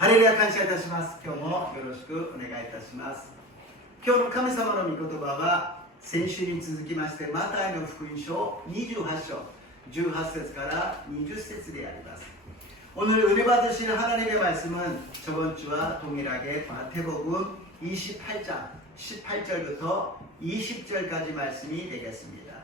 ハレルヤ感謝いたします。今日もよろしくお願いいたします。今日の神様の御言葉は先週に続きましてマタイの福音書28章18節から20節であります。오늘 은혜 받으시는 하나님의 말씀은 저번 주와 동일하게 마태복음 28장 18절부터 20절까지 말씀이 되겠습니다.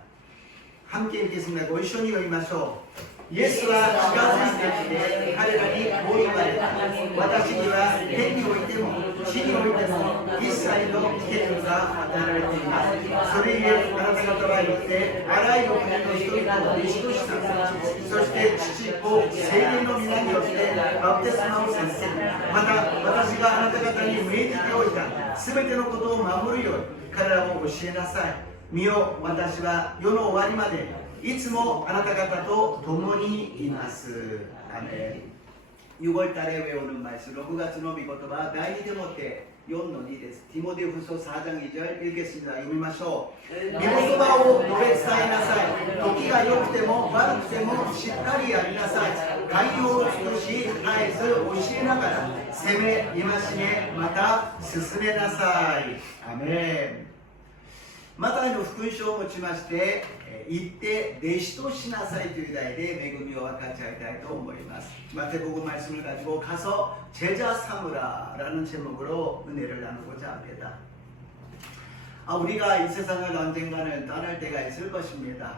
함께 읽겠습니다.ご一緒に読みましょう。イエスは近づいてきて彼らにこう言われた。私には天においても地においても一切の権利が与えられています。それゆえあなた方は言ってあらゆる国の人々を弟子としなさい。そして父子聖霊の皆によってバプテスマをさせまた私があなた方に命じておいたすべてのことを守るように彼らを教えなさい。見よ私は世の終わりまでいつもあなた方と共にいます。アメン。6월 달에 외우는 말씀 6月の御言葉第2テモテ4の2です。ティモテフ書4장 2절 읽겠습니다. 読みましょう。御言葉を述べ伝えなさい。時が良くても悪くてもしっかりやりなさい。寛容を尽くし絶えず教えながら責め戒めまた進めなさい。アメン。マタイの福音書をもちまして行って弟子としなさいという題で恵みを分かち合いたいと思います。마태복음 말씀을 가지고 가서 제자 삼으라라는 제목으로 은혜를 나누고자 합니다. 우리가 이 세상을 언젠가는 떠날 때가 있을 것입니다.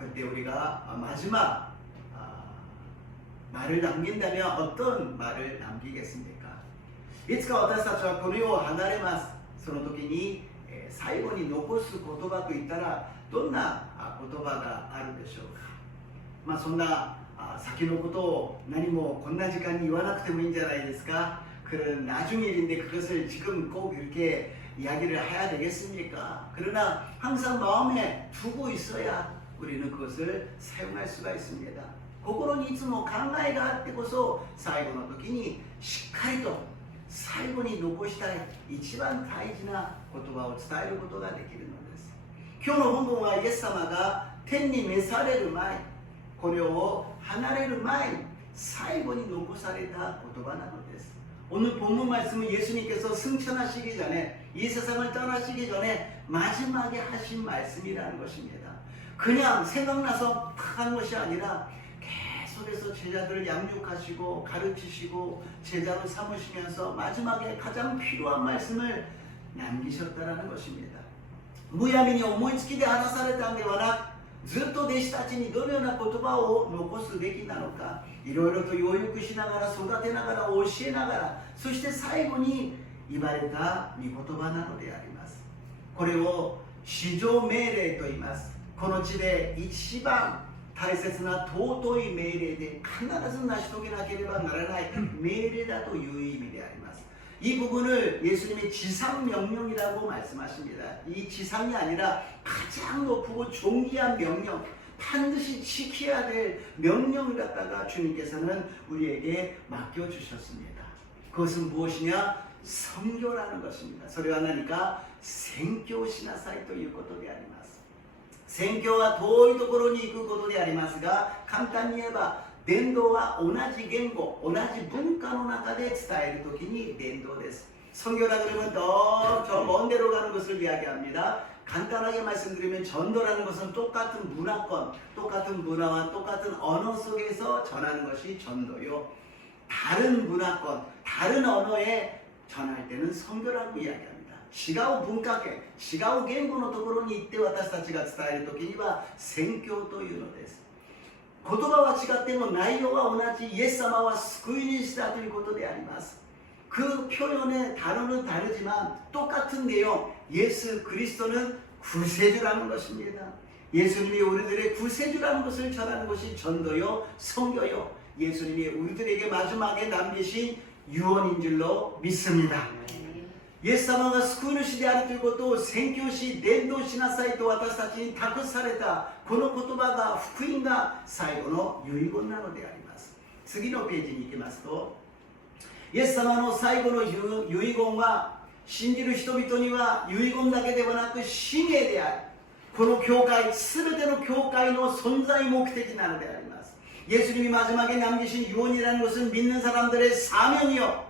그때 우리가 마지막 말을 남긴다면 어떤 말을 남기겠습니까? いつか私たちはこの世を離れます。その時に最後に残す言葉といったらどんな言葉があるでしょうか。そんな先のことを何もこんな時間に言わなくてもいいんじゃないですか。그런 나중 일인데 그것을 지금 꼭 이렇게 이야기를 해야 되겠습니까? 그러나 항상 마음에 두고 있어야 우리는 그것을 사용할 수가 있습니다. 心にいつも考えがあってこそ最後の時にしっかりと最後に残したい一番大事な言葉を伝えることができるのです。今日の本文はイエス様が天に召される前、これを離れる前に最後に残された言葉なのです。 오늘 본문 말씀은 예수님께서 승천하시기 전에 이 세상을 떠나시기 전에 마지막에 하신 말씀이라는 것입니다. 그냥 생각나서 한 것이 아니라 계속해서 제자들을 양육하시고 가르치시고 제자로 삼으시면서 마지막에 가장 필요한 말씀을 남기셨다는 것입니다. むやみに思いつきで話されたんではなく、ずっと弟子たちにどのような言葉を残すべきなのか、いろいろと養育しながら育てながら教えながら、そして最後に言われた御言葉なのであります。これを至上命令と言います。この地で一番大切な尊い命令で必ず成し遂げなければならない命令だという意味であります。 이 부분을 예수님이 지상명령이라고 말씀하십니다. 이 지상이 아니라 가장 높고 존귀한 명령, 반드시 지켜야 될 명령을 갖다가 주님께서는 우리에게 맡겨주셨습니다. 그것은 무엇이냐? 선교라는 것입니다. それは何か宣教しなさいということであります。宣教は遠いところに行くことでありますが、簡単に言えば伝道は同じ言語、同じ文化の中で伝えるときに伝道です。 선교라 그러면 저 먼 데로 가는 것을 이야기합니다. 간단하게 말씀드리면 전도라는 것은 똑같은 문화권, 똑같은 문화와 똑같은 언어 속에서 전하는 것이 전도요. 다른 문화권, 다른 언어에 전할 때는 선교라고 이야기합니다. 違う文化圏、違う言語のところに行って私たちが伝えるときには宣教というのです。 言葉は違っても内容は同じイエス様は救い主だということであります。 그 표현의 단어는 다르지만 똑같은 내용, 예수 그리스도는 구세주라는 것입니다. 예수님이 우리들의 구세주라는 것을 전하는 것이 전도요, 선교요. 예수님이 우리들에게 마지막에 남기신 유언인 줄로 믿습니다. イエス様が救い主であるということを宣教し伝道しなさいと私たちに託されたこの言葉が福音が最後の遺言なのであります。次のページに行きますと、イエス様の最後の遺言は信じる人々には遺言だけではなく使命である。この教会、すべての教会の存在目的なのであります。 예수님이 마지막에 남기신 유언이라는 것은 믿는 사람들의 사명이요,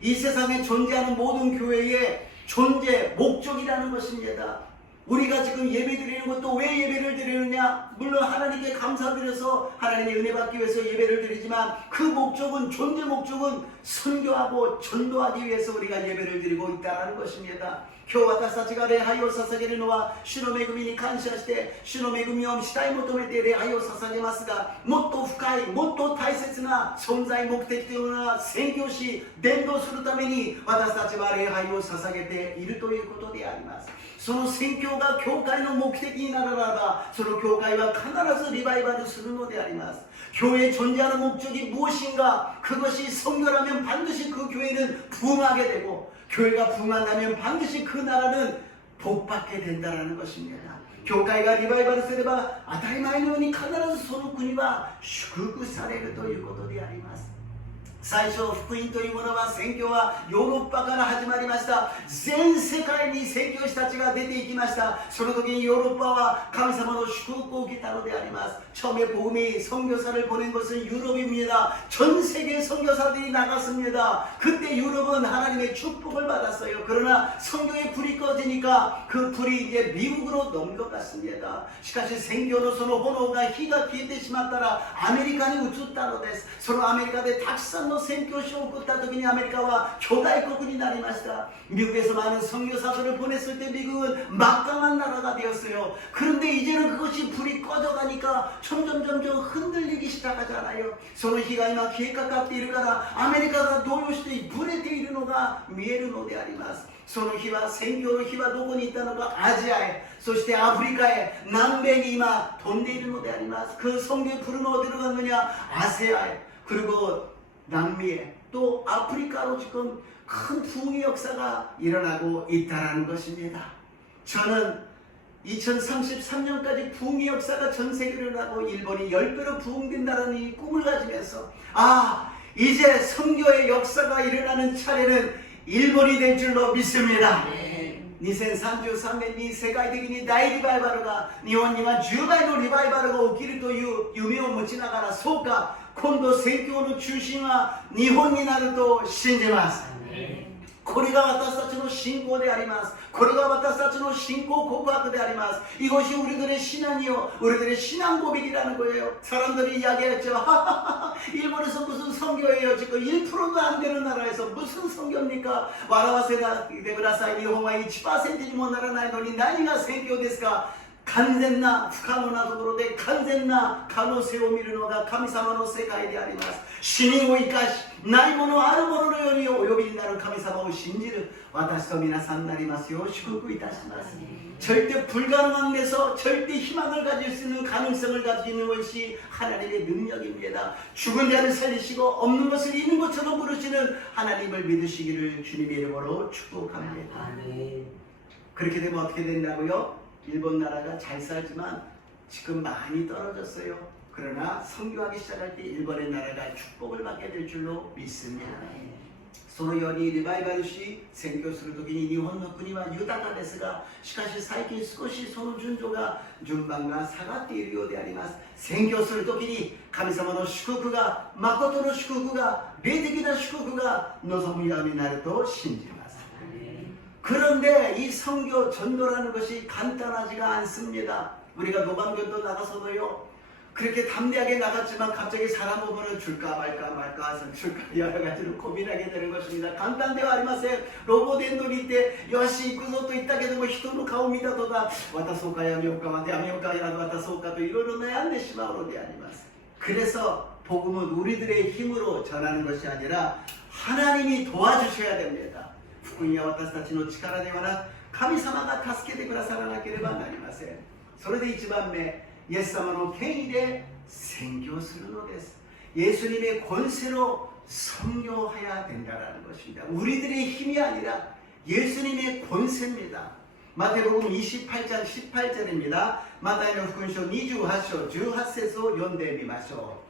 이 세상에 존재하는 모든 교회의 존재 목적이라는 것입니다. 우리가 지금 예배 드리는 것도 왜 예배를 드리느냐? 물론 하나님께 감사드려서 하나님의 은혜 받기 위해서 예배를 드리지만 그 목적은, 존재 목적은 선교하고 전도하기 위해서 우리가 예배를 드리고 있다는 것입니다. 今日私たちが礼拝を捧げるのは主の恵みに感謝して主の恵みを慕い求めて礼拝を捧げますが、もっと深い、もっと大切な存在目的というのは宣教し伝道するために私たちは礼拝を捧げているということであります。その宣教が教会の目的になるならば、その教会は必ずリバイバルするのであります。 교회에 존재하는 목적이 무엇인가? 그것이 선교라면 반드시 그 교회는 부흥하게 되고, 교회가 부흥한다면 반드시 그 나라는 복받게 된다는 것입니다. 교회가 리바이벌을すれば当たり前のように必ずその国は祝福されるということであります。 最初福音というものは、宣教はヨーロッパから始まりました。全世界に宣教師たちが出ていきました。その時にヨーロッパは神様の祝福を受けたのであります。 처음에 복음이 선교사를 보낸 것은 유럽입니다. 전 세계 선교사들이 나갔습니다. 그때 유럽은 하나님의 축복을 받았어요. 그러나 선교의 불이 꺼지니까 그 불이 이제 미국으로 넘겨갔습니다. しかし宣教のその炎が火が消えてしまったらアメリカに移ったのです。そのアメリカでたくさんの宣教師を送った時にアメリカは巨大国になりました。 미국에서 많은 선교사들을 보냈을 때 미국은 막강한 나라가 되었어요. 그런데 이제는 그것이 불이 꺼져가니까 점점 흔들리기 시작하잖아요. その火が今消えかかっているからアメリカが動揺してブレているのが見えるのであります。 その火は、宣教の火はどこに行ったのか？アジアへ、そしてアフリカへ、南米に今飛んでいるのであります。 그 선교의 불은 어디로 갔느냐? 아시아에, 그리고 남미에, 또 아프리카로 지금 큰 부흥의 역사가 일어나고 있다는 것입니다. 저는 2033년까지 부흥의 역사가 전 세계로 일어나고 일본이 10배로 부흥된다는 이 꿈을 가지면서, 이제 선교의 역사가 일어나는 차례는 일본이 될 줄로 믿습니다. 2033年に世界的に大リバイバルが、日本には10倍のリバイバルが起きるという夢を持ちながら、そうか、今度宣教の中心は日本になると信じます。 これが私たちの信仰であります。これが私たちの信仰告白であります。 이것이 우리들의 신앙이요, 우리들의 신앙 고백이라는 거예요. 사람들이 이야기했죠. 일본에서 무슨 선교예요? 지금 1%도 안 되는 나라에서 무슨 선교입니까? 笑わせてください。日本は 1% にもならないのに何が宣教ですか? 完全な不可能なところで完全な可能性を見るのが神様の世界であります。 死人を生かし、ないものあるもののようにお呼びになる神様を信じる私と皆さんになりますよう祝福いたします。 절대 불가능한 데서 절대 희망을 가질 수 있는 가능성을 가지고 있는 것이 하나님의 능력입니다. 죽은 자를 살리시고 없는 것을 있는 것처럼 부르시는 하나님을 믿으시기를 주님의 이름으로 축복합니다. 그렇게 되면 어떻게 된다고요? 일본 나라가 잘 살지만 지금 많이 떨어졌어요. 그러나 선교하기 시작할 때 일본의 나라가 축복을 받게 될 줄로 믿습니다. そのようにリバイバルし宣教するときに日本の国は豊かですが、しかし最近少しその順番が下がっているようであります。宣教するときに神様の祝福が、誠の祝福が、霊的な祝福が望むようになると信じます。 그런데 이 선교 전도라는 것이 간단하지가 않습니다. 우리가 노방전도 나가서도요, 그렇게 담대하게 나갔지만 갑자기 사람 오면은 줄까 말까 줄까 여러 가지로 고민하게 되는 것입니다. 간단대はありません。ロボ伝道に行ってよし行くぞと言ったけども人の顔を見たとか渡そうかやめようか渡そうかといろいろ悩んでしまうのであります。 그래서 복음은 우리들의 힘으로 전하는 것이 아니라 하나님이 도와주셔야 됩니다. 福音は私たちの力ではなく神様が助けてくださらなければなりません。それで1番目、イエス様の権威で宣教するのです。 예수님의 권세로 선교해야 된다는 것입니다. 우리들의 힘이 아니라 예수님의 권세입니다. 마태복음 28장 18절입니다. 마태의福音書 28장 18節を読んでみましょう。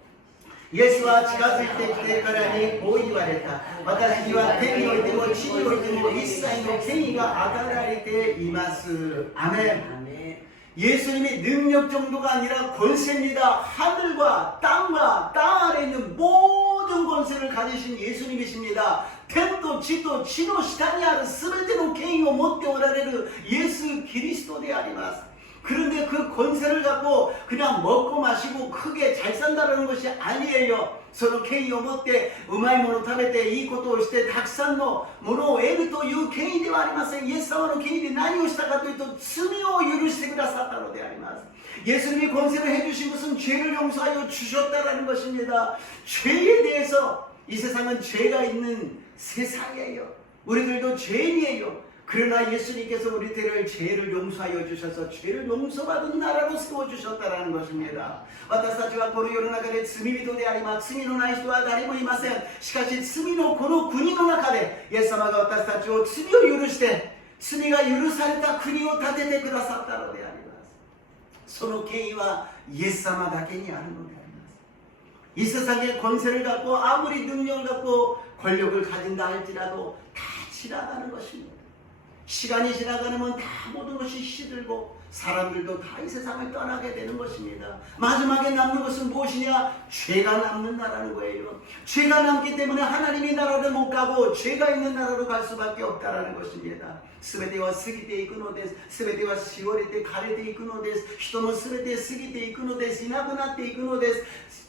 イエスは近づいてきて彼にこう言われた。私には天においても地においても一切の権威が与えられています。아멘. 예수님의 능력 정도가 아니라 권세입니다. 하늘과 땅과 것입니다.天と地と地の下にある全ての権威を持っておられる예수 그리스도であります。 그런데 그 권세를 갖고 그냥 먹고 마시고 크게 잘 산다는 것이 아니에요. その権威を持ってうまいものを食べていいことをしてたくさんのものを得るという権威ではありません。イエス様の権威で何をしたかというと罪を許してくださったのであります。 예수님이 권세를 해주신 것은 죄를 용서하여 주셨다라는 것입니다. 죄에 대해서 이 세상은 죄가 있는 세상이에요. 우리들도 죄인이에요. 그러나 예수님께서 우리들을 죄를 용서하여 주셔서 죄를 용서받은 나라로 세워주셨다라는 것입니다. 私たちはこの世の中で罪人であります。罪のない人は誰もいません。しかし罪のこの国の中でイエス様が私たちを罪を許して罪が許された国を建ててくださったのであります。その権威はイエス様だけにあるのであります。이 세상의 권세를 갖고 아무리 능력을 갖고 권력을 가진다 할지라도 다 지나가는 것입니다. 시간이 지나가면 다 모든 것이 시들고 사람들도 다 이 세상을 떠나게 되는 것입니다. 마지막에 남는 것은 무엇이냐? 죄가 남는다라는 거예요. 죄가 남기 때문에 하나님의 나라를 못 가고 죄가 있는 나라로 갈 수밖에 없다라는 것입니다. 全ては過ぎていくのです。全てはしおれて枯れていくのです。人も全て過ぎていくのです。いなくなっていくのです。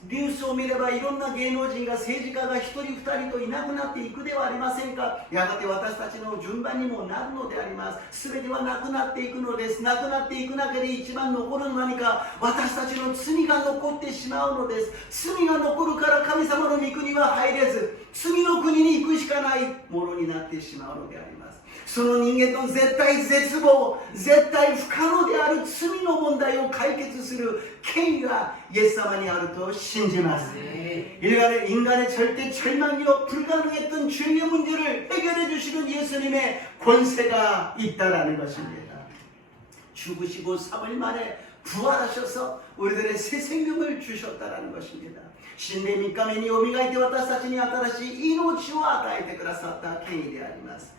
ニュースを見ればいろんな芸能人が政治家が一人二人といなくなっていくではありませんか。やがて私たちの順番にもなるのであります。全てはなくなっていくのです。なくなっていく中で一番残る何か、私たちの罪が残ってしまうのです。罪が残るから神様の御国は入れず、罪の国に行くしかないものになってしまうのであります。その人間の絶対絶望、絶対不可能である罪の問題を解決する権威がイエス様にあると信じます。 인간의 절대 절망이요 불가능했던 죄의 문제를 해결해 주시는 예수님의 권세가 있다라는 것입니다. 죽으시고 3일 만에 부활하셔서 우리들의 새 생명을 주셨다라는 것입니다. 死んで3日目によみがえって私たちに新しい命を与えてくださった権威であります。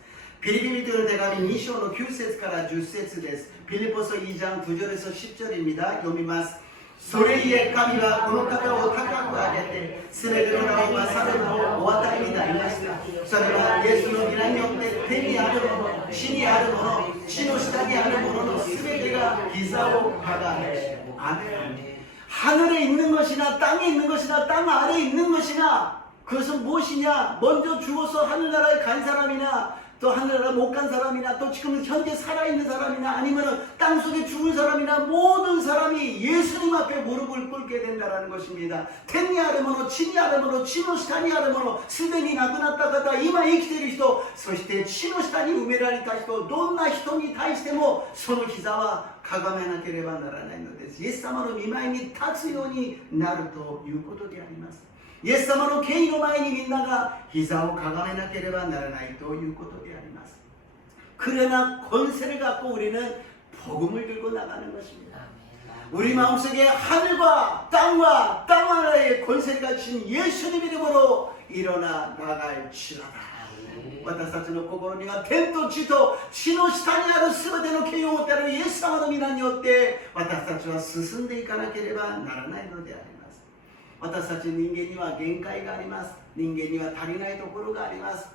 빌립보서 대감이 2장 9節から 10節です。 빌립보서 2장 9절에서 10절입니다. 読みます。 それゆえ神はこの方を高く上げて全ての名を勝るのをお与えになりました。それはイエスの皆によって天にあるもの、地にあるもの、地の下にあるものの全てが膝をかがめ、アメン。 하늘에 있는 것이나 땅에 있는 것이나 땅 아래에 있는 것이나 그것은 무엇이냐? 먼저 죽어서 하늘나라에 간 사람이나 또 하늘나라 못 간 사람이나 또 지금 현재 살아있는 사람이나 아니면 땅속에 죽은 사람이나 모든 사람이 예수님 앞에 무릎을 꿇게 된다는 것입니다.天にあるもの、地にあるもの、地の下にあるもの、すでに亡くなった方、今生きている人、そして地の下に埋められた人、どんな人に対してもその膝はかがめなければならないのです。イエス様の御前に立つようになるということであります。 イエス様の権威の前にみんなが膝をかがめなければならないということであります。 그러나 권세를 갖고 우리는 복음을 들고 나가는 것입니다. 우리 마음속에 하늘과 땅과 땅 하나의 권세를 가지신 예수님 이름으로 일어나 나갈지라다. 私たちの心には天と地と地の下にある全ての権威を持ってあるイエス様の皆によって私たちは進んでいかなければならないのであります。 私たち人間には限界があります。人間には足りないところがあります。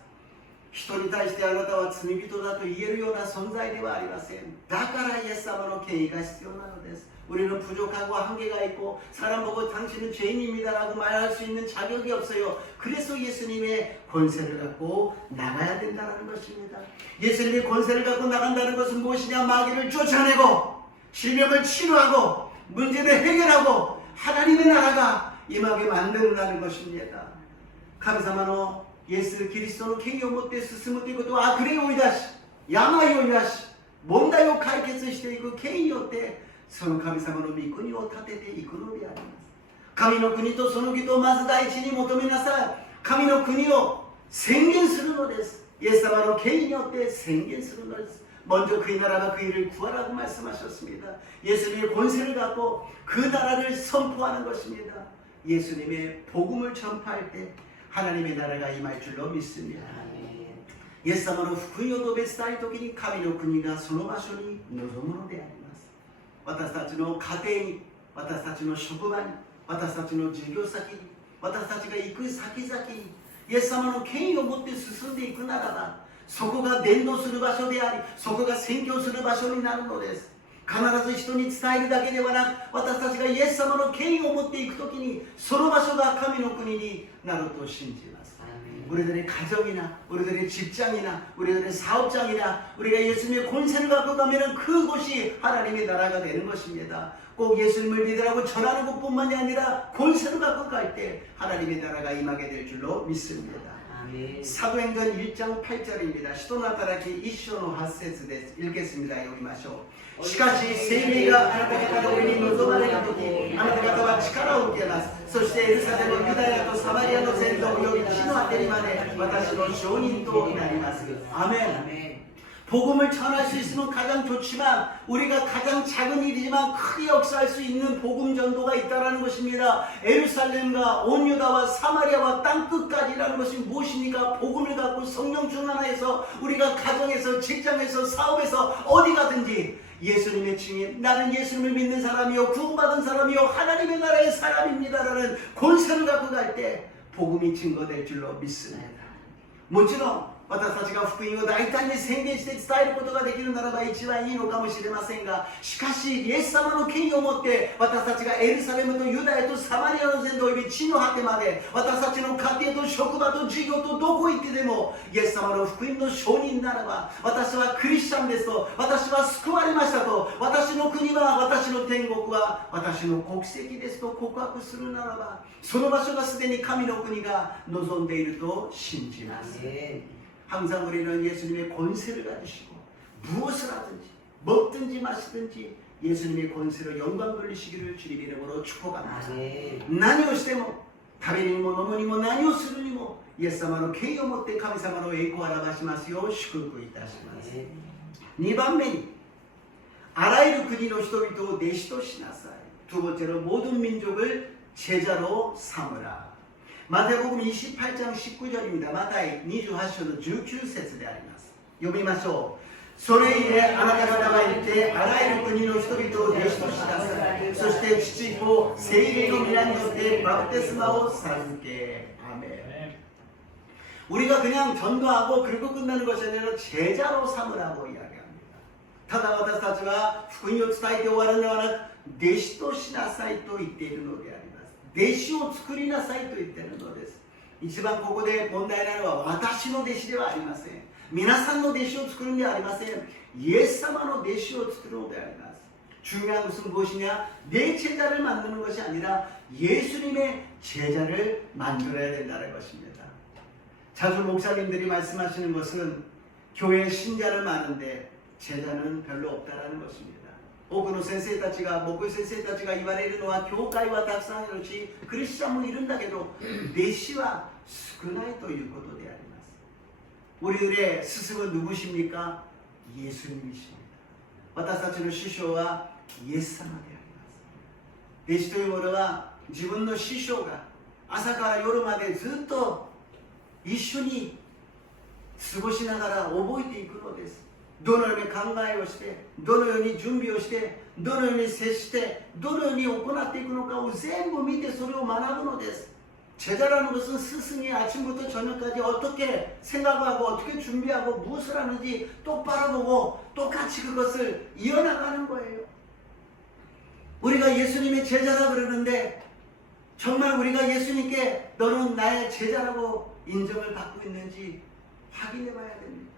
人に対してあなたは罪人だと言えるような存在ではありません。だからイエス様の権威が必要なのです。 우리는 부족하고 한계가 있고 사람 보고 당신은 죄인입니다라고 말할 수 있는 자격이 없어요. 그래서 예수님의 권세를 갖고 나가야 된다는 것입니다. 예수님의 권세를 갖고 나간다는 것은 무엇이냐? 마귀를 쫓아내고 질병을 치료하고 문제를 해결하고 하나님의 나라가 임하게 만든다는 것입니다. 神様のイエス・キリストの権威を持って進むということは悪霊を追い出し、病を癒し、問題を解決していく権威によってその神様の御国を建てていくのであります。神の国とその義とまず第一に求めなさい。神の国を宣言するのです。イエス様の権威によって宣言するのです。 먼저 그의 나라가 그 일을 구하라고 말씀하셨습니다. 예수님의 권세를 갖고 그 나라를 선포하는 것입니다. 예수님의 복음을 전파할 때 하나님의 나라가 임할 줄로 믿습니다. イエス様の福音を述べ伝えるときに神の国がその場所に臨むのであります。私たちの家庭に、私たちの職場に、私たちの授業先に、私たちが行く先々にイエス様の権威を持って進んでいくならば、そこが伝道する場所であり、そこが宣教する場所になるのです。必ず人に伝えるだけではなく、私たちがイエス様の権威を持っていくときに、その場所が神の国になると信じます。우리들의 가정이나 우리들의 직장이나 우리들의 사업장이나 우리가 예수님의 권세를 갖고 가면 그곳이 하나님의 나라가 되는 것입니다. 꼭 예수님을 믿으라고 전하는 것뿐만이 아니라 권세를 갖고 갈 때 하나님의 나라가 임하게 될 줄로 믿습니다. 사도행전 1장 8절입니다. 시도나타라키 이쇼노 하세츠 데스. 읽겠습니다. 여기 마셔. しかし聖霊があなた方の上に臨まれたとき、あなた方は力を受けます。そしてエルサレム、ユダヤとサマリアの全土および地の果てにまで私の証人となります。아멘. 복음을 전할 수 있으면 가장 좋지만 우리가 가장 작은 일이지만 크게 역사할 수 있는 복음 전도가 있다는 것입니다. 예루살렘과 온 유다와 사마리아와 땅끝까지라는 것이 무엇입니까? 복음을 갖고 성령 충만해서 우리가 가정에서 직장에서 사업에서 어디 가든지 예수님의 증인, 나는 예수님을 믿는 사람이요 구원받은 사람이요 하나님의 나라의 사람입니다라는 권세를 갖고 갈 때 복음이 증거될 줄로 믿습니다. 모처럼 私たちが福音を大胆に宣言して伝えることができるならば一番いいのかもしれませんが、しかしイエス様の権威を持って私たちがエルサレムとユダヤとサマリアの全土および地の果てまで私たちの家庭と職場と事業とどこ行ってでもイエス様の福音の証人ならば、私はクリスチャンですと、私は救われましたと、私の国は、私の天国は私の国籍ですと告白するならば、その場所がすでに神の国が望んでいると信じます。항상 우리는 예수님의 권세를 가지시고 무엇을 하든지 먹든지 마시든지 예수님의 권세로 영광 돌리시기를 주님 이름으로 축복합니다. 何をしても食べるにも飲むにも何をするにもイエス様の権威をもって神様の栄光を表しますよう祝福いたします。2番目にあらゆる国の人々を弟子としなさい。두 번째로 모든 민족을 제자로 삼으라. 마태복음 28장 19절입니다. 마타이 28章の19節であります。読みましょう。それゆえあなた方は行ってあらゆる国の人々を弟子としなさい。そして父子聖霊の皆によってバプテスマを授け。아멘. 우리가 그냥 전도하고 그리고 끝나는 것이 아니라 제자로 삼으라고 이야기합니다. ただ私たちは福音を伝えて終わるのではなく弟子としなさいと言っているのであります。弟子を作りなさいと言っているのです。一番ここで問題なのは私の弟子ではありません。皆さんの弟子を作るんではありません。イエス様の弟子を作るのであります。중요한 것은 무엇이냐? 내 제자를 만드는 것이 아니라 예수님의 제자를 만들어야 된다는 것입니다. 자주 목사님들이 말씀하시는 것은 교회 신자는 많은데 제자는 별로 없다는 것입니다. 多くの先生たちが、牧師先生たちが言われるのは、教会はたくさんいるし、クリスチャンもいるんだけど、弟子は少ないということであります。우리들의 스승은 누구십니까? 예수님이십니다. 私たちの師匠はイエス様であります。弟子というものは、自分の師匠が朝から夜までずっと一緒に過ごしながら覚えていくのです。どのように考えをして、どのように準備をして、どのように接して、どのように行っていくのかを全部見てそれを学ぶのです。제자라는 것은 스승이 아침부터 저녁까지 어떻게 생각하고 어떻게 준비하고 무엇을 하는지 똑바로 보고 똑같이 그것을 이어나가는 거예요. 우리가 예수님의 제자라 그러는데 정말 우리가 예수님께 너는 나의 제자라고 인정을 받고 있는지 확인해 봐야 됩니다.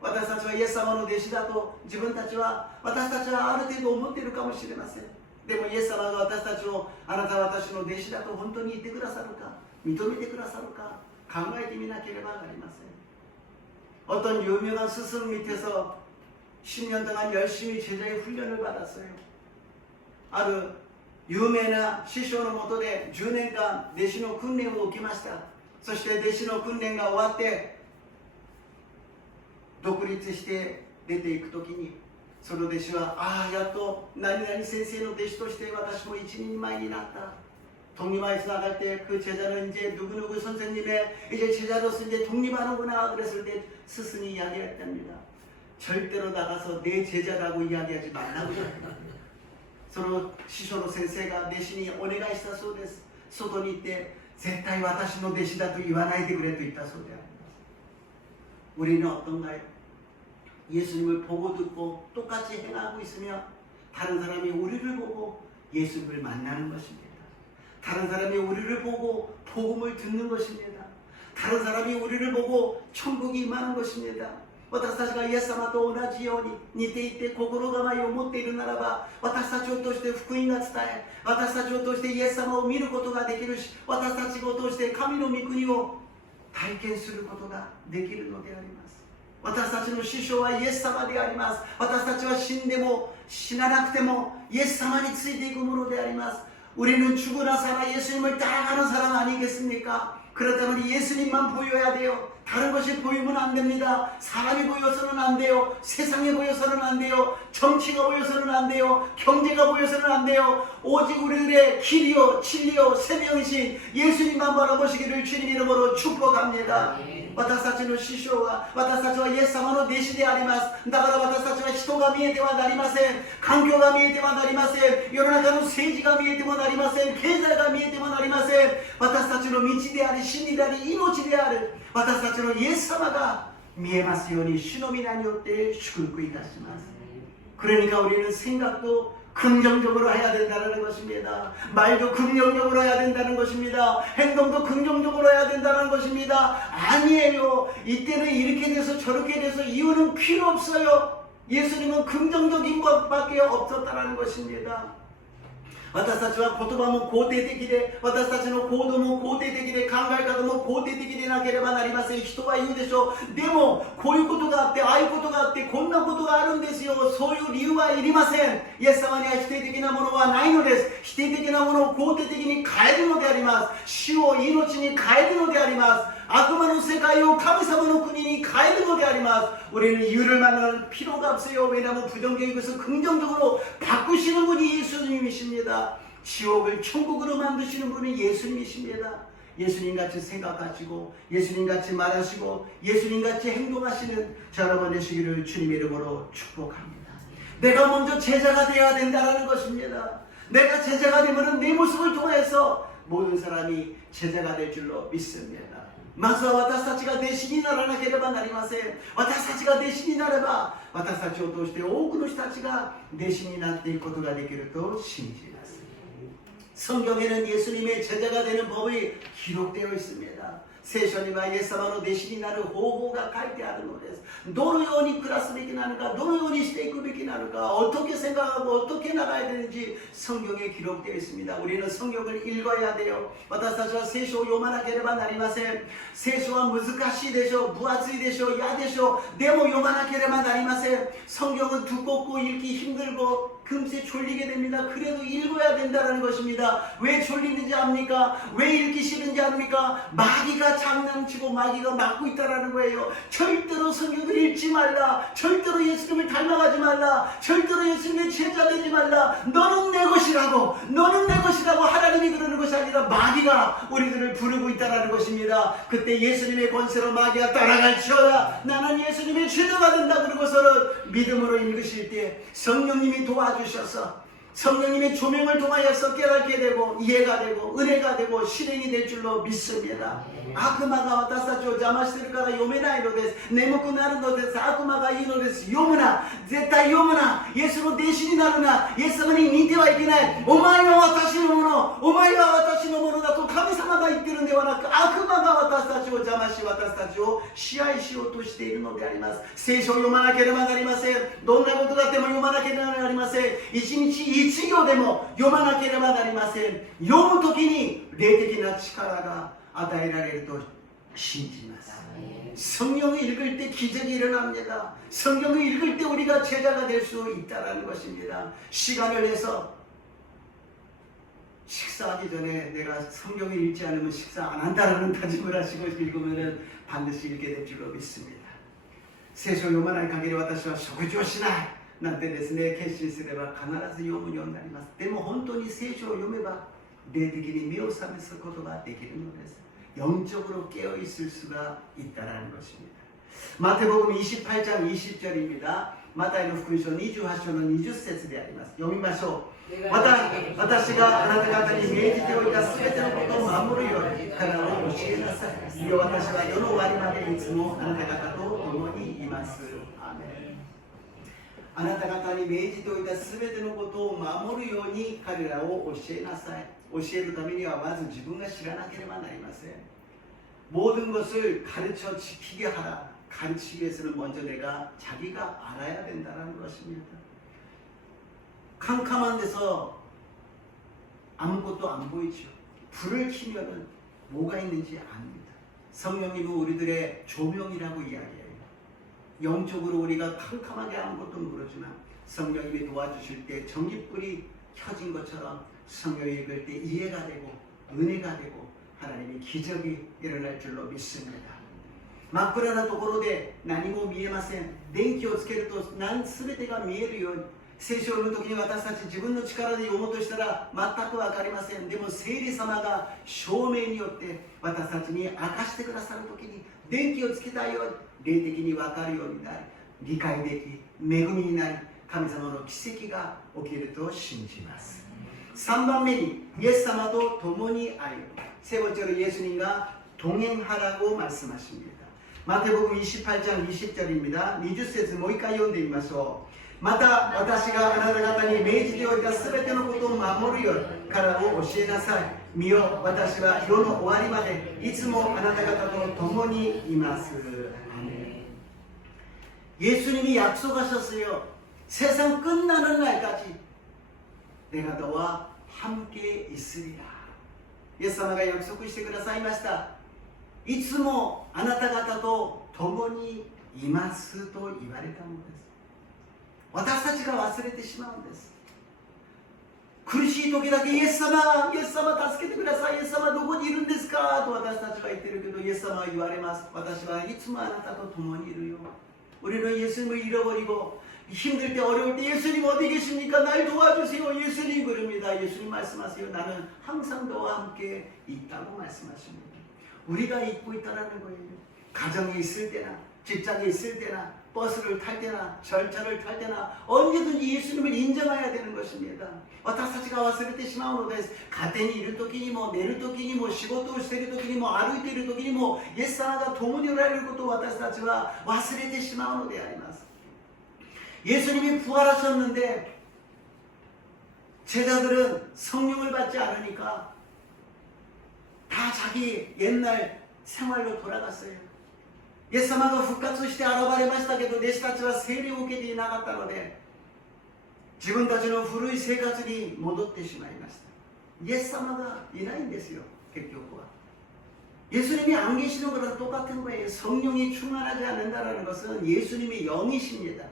私たちはイエス様の弟子だと自分たちは私たちはある程度思っているかもしれません。でもイエス様が私たちをあなたは私の弟子だと本当に言ってくださるか認めてくださるか考えてみなければなりません。 어떤 유명한 스승 밑에서 10년 동안 열심히 제자의 훈련을 받았어요. 아주 유명한師匠の下で10年間弟子の訓練を受けました。そして弟子の訓練が終わって独立して出ていくときにその弟子はやっと何々先生の弟子として私も一人前になった。 독립하에서 나갈 때 그 제자는 이제 누구누구 선생님의 이제 제자로서 이제 독립하는구나 그랬을 때 스승이 이야기했답니다. 절대로 나가서 내 제자라고 이야기하지 말라고. その師匠の先生が弟子にお願いしたそうです。外に行って絶対私の弟子だと言わないでくれと言ったそうであります。 우리는 어떤가요? 예수님을 보고 듣고 똑같이 행하고 있으며 다른 사람이 우리를 보고 예수님을 만나는 것입니다. 다른 사람이 우리를 보고 복음을 듣는 것입니다. 다른 사람이 우리를 보고 천국이 임하는 것입니다. 私たちがイエス様と同じように似ていて心構えを持っているならば、私たちを通して福音が伝え、私たちを通してイエス様を見ることができるし、私たちを通して神の御国を体験することができるのであります。私たちの師匠はイエス様であります。私たちは死んでも死ななくてもイエス様についていくものであります。 우리는 죽으나 살아 예수님을 따라가는 사람 아니겠습니까? 그렇다면 예수님만 보여야 돼요. 다른 것이 보이면 안 됩니다. 사람이 보여서는 안 돼요. 세상이 보여서는 안 돼요. 정치가 보여서는 안 돼요. 경제가 보여서는 안 돼요. 오직 우리들의 길이요 진리요 생명이신 예수님만 바라보시기를 주님 이름으로 축복합니다. 私たちの師匠は私たちはイエス様の弟子であります。だから私たちは人が見えてはなりません。環境が見えてはなりません。世の中の政治が見えてもなりません。経済が見えてもなりません。私たちの道であり真理であり命である私たちのイエス様が見えますように主の皆によって祝福いたします。 그러니까 우리는 생각도 긍정적으로 해야 된다는 것입니다. 말도 긍정적으로 해야 된다는 것입니다. 행동도 긍정적으로 해야 된다는 것입니다. 아니에요. 이때는 이렇게 돼서 저렇게 돼서 이유는 필요 없어요. 예수님은 긍정적인 것밖에 없었다는 것입니다. 私たちは言葉も肯定的で、私たちの行動も肯定的で、考え方も肯定的でなければなりません。人は言うでしょう。でもこういうことがあって、ああいうことがあって、こんなことがあるんですよ。そういう理由はいりません。イエス様には否定的なものはないのです。否定的なものを肯定的に変えるのであります。死を命に変えるのであります。 악마의 세계를 하나님의 국민이変えるのであります. 우리는 이유를 만날 필요가 없어요. 왜냐하면 부정적인 것을 긍정적으로 바꾸시는 분이 예수님이십니다. 지옥을 천국으로 만드시는 분이 예수님이십니다. 예수님같이 생각하시고 예수님같이 말하시고 예수님같이 행동하시는 저 여러분 되시기를 주님의 이름으로 축복합니다. 내가 먼저 제자가 되어야 된다는 것입니다. 내가 제자가 되면 내 모습을 통해서 모든 사람이 제자가 될 줄로 믿습니다. まずは私たちが弟子にならなければなりません。私たちが弟子になれば私たちを通して多くの人たちが弟子になっていくことができると信じます。 성경에는 예수님의 제자가 되는 법이 기록되어 있습니다. 세션이와 예수님의 弟子になる方法が書いてあるのです。どのように暮らすべきなのか、どのようにしていくべきなのか、어떻게 생각하고 어떻게 나가야 되는지 성경에 기록되어 있습니다. 우리는 성경을 읽어야 돼요. 私たちは聖書を読まなければなりません。聖書は難しいでしょう、分厚いでしょう、嫌でしょう。でも読まなければなりません。 성경은 두껍고 읽기 힘들고 금세 졸리게 됩니다. 그래도 읽어야 된다는 것입니다. 왜 졸리는지 압니까? 왜 읽기 싫은지 압니까? 마귀가 장난치고 마귀가 막고 있다는 거예요. 절대로 성경을 읽지 말라. 절대로 예수님을 닮아가지 말라. 절대로 예수님의 제자 되지 말라. 너는 내 것이라고, 너는 내 것이라고 하나님이 그러는 것이 아니라 마귀가 우리들을 부르고 있다는 것입니다. 그때 예수님의 권세로 마귀가 따라갈지어다. 나는 예수님의 제자가 된다. 그러고서는 믿음으로 읽으실 때 성령님이 도와주셔서 성령님의 조명을 통하여서 깨닫게 되고 이해가 되고 은혜가 되고 실행이 될 줄로 믿습니다. 악마가 私たちを邪魔しているから読めないのです。眠くなるのです。悪魔がいいのです。読むな。絶対読むな。イエスの弟子になるな。イエス様に似てはいけない。お前は私のもの。お前は私のものだと神様が言っているのではなく、悪魔が私たちを邪魔し、私たちを支配しようとしているのであります。聖書を読まなければなりません。どんなことがあっても読まなければなりません。一日一行でも読まなければなりません。読むときに霊的な力が与えられると信じます。 성경을 읽을 때 기적이 일어납니다. 성경을 읽을 때 우리가 제자가 될 수 있다는 것입니다. 시간을 내서 식사하기 전에 내가 성경을 읽지 않으면 식사 안 한다라는 다짐을 하시고 읽으면 반드시 읽게 될 줄로 믿습니다. 聖書を読まない限り私は食事をしないなんてですね、決心すれば必ず読むようになります。でも本当に聖書を読めば霊的に目を覚ますことができるのです。 영적으로 깨어 있을 수가 있다는 것입니다. 마태복음 28장 20절입니다. 마타이의福音書28章の20節であります。読みましょう。私があなた方に命じておいたすべてのことを守るように彼らを教えなさい。いや、私は世の終わりまでいつもあなた方と共にいます。アーメン。あなた方に命じておいたすべてのことを守るように彼らを教えなさい。教えるためにはまず自分が知らなければなりません。모든 것을 가르쳐 지키게 하라. 가르치기 위해서는 먼저 내가 자기가 알아야 된다는 것입니다. 캄캄한 데서 아무것도 안 보이죠. 불을 켜면은 뭐가 있는지 압니다. 성령님은 우리들의 조명이라고 이야기해요. 영적으로 우리가 캄캄하게 아무것도 모르지만 성령님이 도와주실 때 전깃불이 켜진 것처럼 성경을 읽을 때 이해가 되고 은혜가 되고 하나님의 기적이 일어날 줄로 믿습니다. 真っ暗なところで何も見えません。電気をつけると全てが見えるように。聖書を読むときに私たち自分の力で読もうとしたら全く分かりません。でも聖霊様が証明によって私たちに明かしてくださるときに電気をつけたように霊的に分かるようになり、理解でき、恵みになり、神様の奇跡が起きると信じます。3番目にイエス様と共に歩む。세 번째로 예수님과 동행하라고 말씀하십니다. 마태복음 28장 20절입니다. 20節もう一回読んでみましょう。また私があなた方に命じておいたすべてのことを守るように彼らを教えなさい。見よ、私は世の終わりまでいつもあなた方と共にいます。예수님이 약속하셨어요. 세상 끝나는 날까지 내가 너와 함께 있으리라. イエス様が約束してくださいました。いつもあなた方と共にいますと言われたのです。私たちが忘れてしまうんです。苦しい時だけイエス様、イエス様助けてください、イエス様どこにいるんですかと私たちが言ってるけど、イエス様は言われます。私はいつもあなたと共にいるよ。 우리는 예수님을 잃어버리고 힘들 때 어려울 때 예수님 어디 계십니까? 날 도와주세요. 예수님 그럽니다. 예수님 말씀하세요. 나는 항상 너와 함께 있다고 말씀하십니다. 우리가 잊고 있다라는 거예요. 가정에 있을 때나 직장에 있을 때나 버스를 탈 때나 절차를 탈 때나 언제든지 예수님을 인정해야 되는 것입니다. 私たちが忘れてしまうのです。家庭にいる時にも寝る時にも仕事をしている時にも歩いている時にもイエス様が共におられることを私たちは忘れてしまうのであります。 예수님이 부활하셨는데 제자들은 성령을 받지 않으니까 다 자기 옛날 생활로 돌아갔어요. イエス様が復活して現れましたけど、弟子たちは聖霊を受けていなかったので自分たちの古い生活に戻ってしまいました。イエス様がいないんですよ。結局は 예수님이 안 계시는 거랑 똑같은 거예요. 성령이 충만하지 않는다는 것은 예수님이 영이십니다.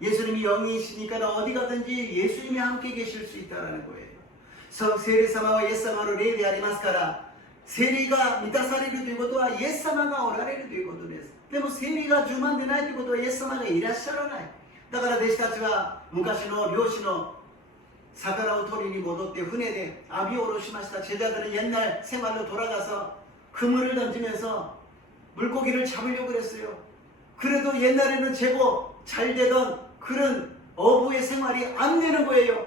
예수님이 영이시니까 어디 가든지 예수님이 함께 계실 수 있다는 거예요. 聖霊様はイエス様の霊でありますから、聖霊が満たされるということはイエス様がおられるということです。でも聖霊が充満でないということはイエス様がいらっしゃらない。だから弟子たちは昔の漁師の魚を取りに戻って船で網を下ろしました。 제자들은 옛날 생활로 돌아가서 그물을 던지면서 물고기를 잡으려고 그랬어요. 그래도 옛날에는 제법 잘 되던 그런 어부의 생활이 안 되는 거예요.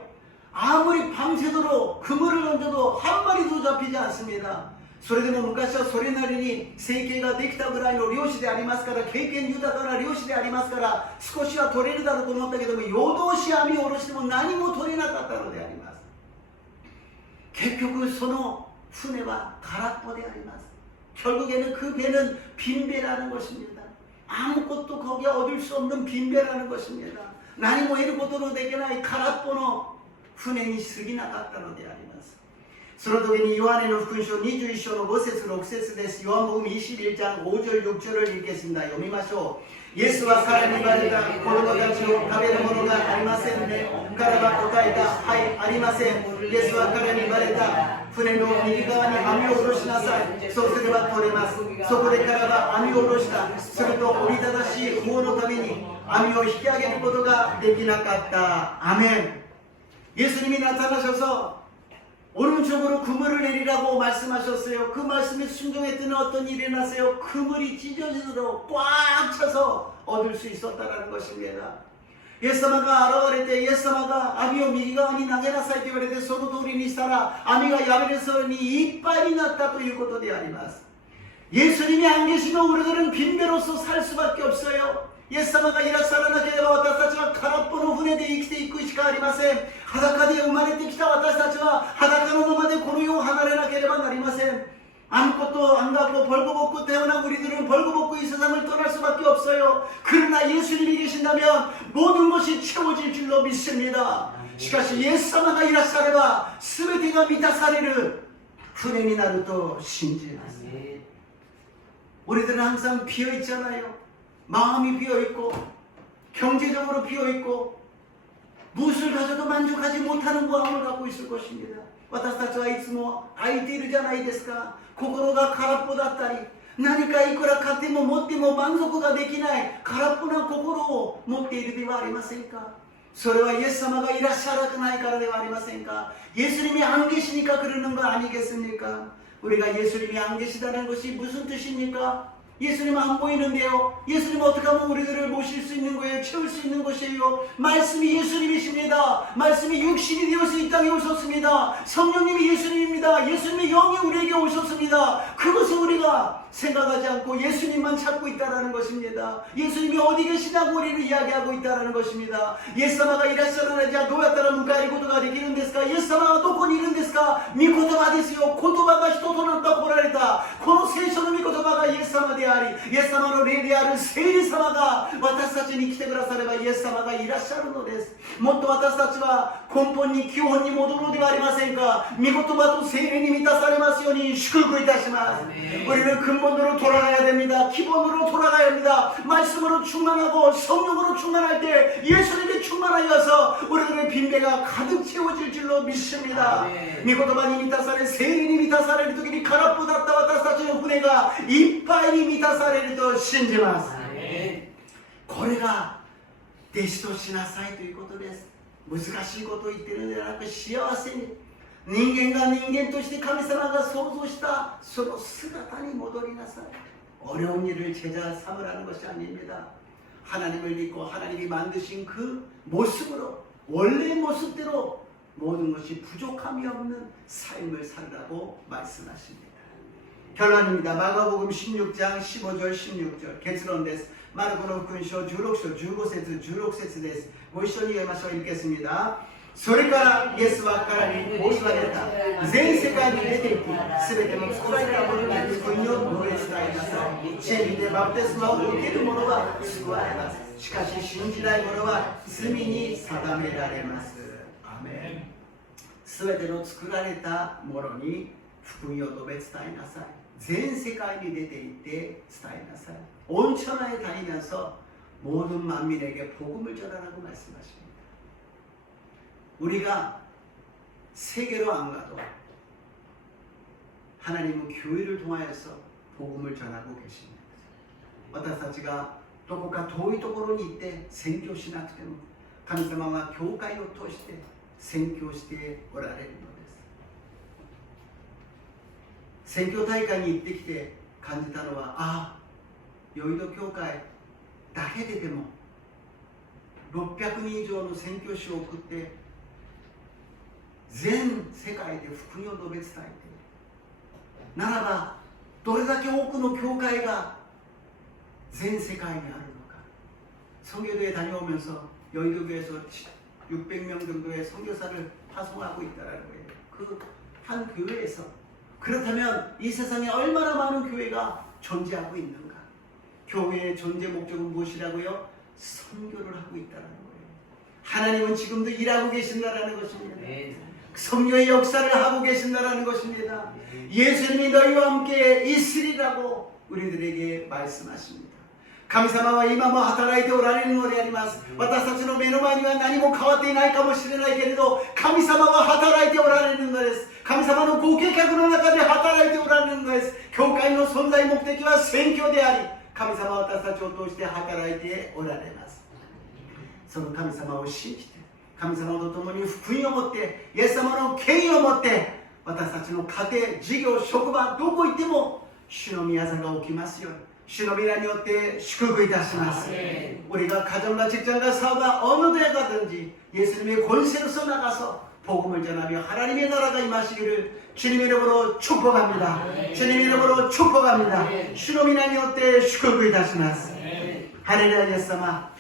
아무리 밤새도록 그물을 던져도 한 마리도 잡히지 않습니다. それでも昔はそれなりに生計ができたぐらいの漁師でありますから、経験豊かな漁師でありますから、少しは取れるだろうと思ったけども、夜通し網を下ろしても何も取れなかったのであります。結局その船は空っぽであります。 결국에는 그 배는 빈배라는 것입니다. 아무것도 거기에 얻을 수 없는 빈배라는 것입니다. 何も得ることのできない空っぽの船に過ぎなかったのであります。 その時にヨハネの福音書21章の5節6節です。 요한복음 21장 5절 6절을 읽겠습니다. 読みましょう。 イエスは彼に言われた。子供たちを食べるものがありませんね。彼は答えた。はい、ありません。イエスは彼に言われた。 船の右側に網を下ろしなさい。そうすれば取れます。そこで彼は網を下ろした。するとおびただしい法のために網を引き上げることができなかった。アメン。 예수님이 나타나셔서 오른쪽으로 그물을 내리라고 말씀하셨어요. 그 말씀에 순종했더니 어떤 일이 일어났어요? 그물이 찢어지도록 꽉 차서 얻을 수 있었다는 것입니다. イエス様が現れて、イエス様が網を右側に投げなさいと言われて、その通りにしたら網が破れそうにいっぱいになったということであります。예수님이 안 계시면 우리들은 빈배로서 살 수밖에 없어요. 예수様がいらっしゃらなければ私たちは空っぽの船で生きていくしかありません。裸で生まれてきた私たちは裸のままでこの世を離れなければなりません。 아무것도 안 갖고 벌거벗고 태어난 우리들은 벌거벗고 이 세상을 떠날 수밖에 없어요. 그러나 예수님이 계신다면 모든 것이 채워질 줄로 믿습니다. しかし 예수様がいらっしゃれば全てが満たされる船になると信じます. 우리들은 항상 비어있잖아요. 마음이 비어있고 경제적으로 비어있고 무엇을 가져도 만족하지 못하는 마음을 갖고 있을 것입니다. 私たちはいつも空いているじゃないですか。心が空っぽだったり、何かいくら買っても持っても満足ができない空っぽな心を持っているではありませんか。それはイエス様がいらっしゃらないからではありませんか。예수님이 안 계시니까 그러는 거 아니겠습니까? 우리가 예수님이 안 계시다는 것이 무슨 뜻입니까? 예수님 안 보이는데요. 예수님 어떻게 하면 우리들을 모실 수 있는 거예요? 채울 수 있는 것이에요? 말씀이 예수님이십니다. 말씀이 육신이 되어서 이 땅에 오셨습니다. 성령님이 예수님입니다. 예수님의 영이 우리에게 오셨습니다. 그것을 우리가 생각하지 않고 예수님만 찾고 있다는 것입니다. 예수님이 어디 계시냐고 우리를 이야기하고 있다는 것입니다. 예수님가いらっしゃらないじゃあどうやったら迎えることができるんですか。イエス様はどこにいるんですか。御言葉ですよ。言葉が人となって来られたこの聖書の御言葉がイエス様であり、イエス様の霊である聖霊様が私たちに来てくださればイエス様がいらっしゃるのです。もっと私たちは根本に基本に戻るのではありませんか。御言葉と聖霊に満たされますように祝福いたします。 우리는 근본으로 돌아가야 됩니다. 기본으로 돌아가야 합니다. 말씀으로 충만하고 성령으로 충만할 때 예수님이 충만하여서 우리들의 빈배가 가득 채워질 줄로 믿습니다. 御言葉に満たされ聖霊に満たされる時に空っぽだった私たちの船がいっぱいに満たされると信じます。これが弟子としなさいということです。難しいことを言っているのではなく幸せに人間が人間として神様が創造したその姿に戻りなさい。 어려운 일을 제자 삼으라는 것이 아닙니다. 하나님을 믿고 하나님이 만드신 그 모습으로 원래의 모습대로 모든 것이 부족함이 없는 삶을 살으라고 말씀하십니다. 결론입니다. 마가복음 16장 15절 16절結論です. 마르코의福音書 16章 15節 16節です. ご一緒に読みましょう。읽겠습니다. それからイエスは彼にこう言われた。全世界に出て行き、すべての作られたものに福音を述べ伝えなさい。真理でバプテスマを受ける者は救われます。しかし信じない者は罪に定められます。アメン。すべての作られたものに福音を述べ伝えなさい。全世界に出て行って伝えなさい。온 천하에 다니면서 모든 만민에게 복음을 전하라고 말씀하십니다. 우리가 세계로 안 가도 하나님은 교회를 통하여서 복음을 전하고 계십니다. 私たちがどこか遠いところに行って宣教しなくても神様は教会を通して宣教しておられるのです。宣教大会に行ってきて感じたのは、ああ、ヨイド教会だけででも600人以上の宣教師を送って全世界で福音を述べ伝えているならば、どれだけ多くの教会が全世界にあるのか。 선교도에 다녀오면서 여의도교에서 600명 정도의 선교사를 파송하고 있다는 거예요. 그 한 교회에서. 그렇다면 이 세상에 얼마나 많은 교회가 존재하고 있는가. 교회의 존재 목적은 무엇이라고요? 선교를 하고 있다는 거예요. 하나님은 지금도 일하고 계신다는 것입니다. 성령의 역사를 하고 계신다는 것입니다. 예수님이 너희와 함께 있으리라고 우리들에게 말씀하십니다. 神様は今も働いておられるのであります。私たちの目の前には何も変わっていないかもしれないけれど、神様は働いておられるのです。神様のご計画の中で働いておられるのです。教会の存在目的は宣教であり、神様は私たちを通して働いておられます。その神様を信じて、神様と共に福音を持って、イエス様の権威を持って、私たちの家庭、事業、職場、どこ行っても主の御業が起きますように。主の皆によって祝福いたします。 우리가 가정과 직장과 사업과 어느 데 가든지 예수님의 권세로서 나가서 복음을 전하며 하나님의 나라가 임하시기를 주님의 이름으로 축복합니다. 주님의 이름으로 축복합니다. 主の皆によって祝福いたします。ハレルヤイエス様、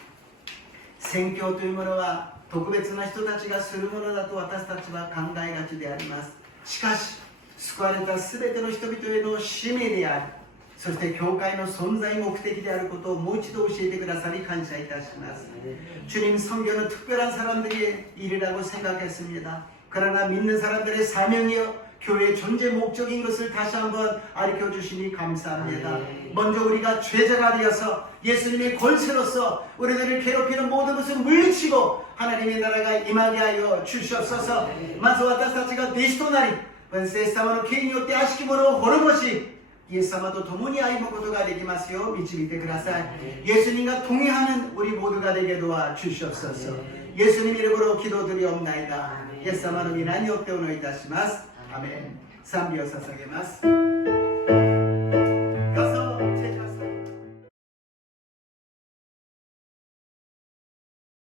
宣教というものは特別な人たちがするものだと私たちは考えがちであります。しかし救われたすべての人々への使命であり、そして教会の存在目的であることをもう一度教えてくださり感謝いたします。 주님 성교는 특별한 사람들의 일이라고 생각했습니다. 그러나 믿는 사람들의 사명이요 교회의 존재 목적인 것을 다시 한번 가르쳐 주시니 감사합니다. 먼저 우리가 죄자가 되어서 예수님의 권세로서 우리들을 괴롭히는 모든 것을 물리치고 하나님의 나라가 임하게 하여 주시옵소서. まず私たちが弟子となり、イエス様の権によって悪しき者を滅ぼし、イエス様と共に歩むことができますよう導いてください。 예수님과 동행하는 우리 모두가 되게 도와 주시옵소서. 예수님 이름으로 기도드리옵나이다. 예수님의 이름으로 기도드리옵나이다. 아멘. 賛美を捧げます。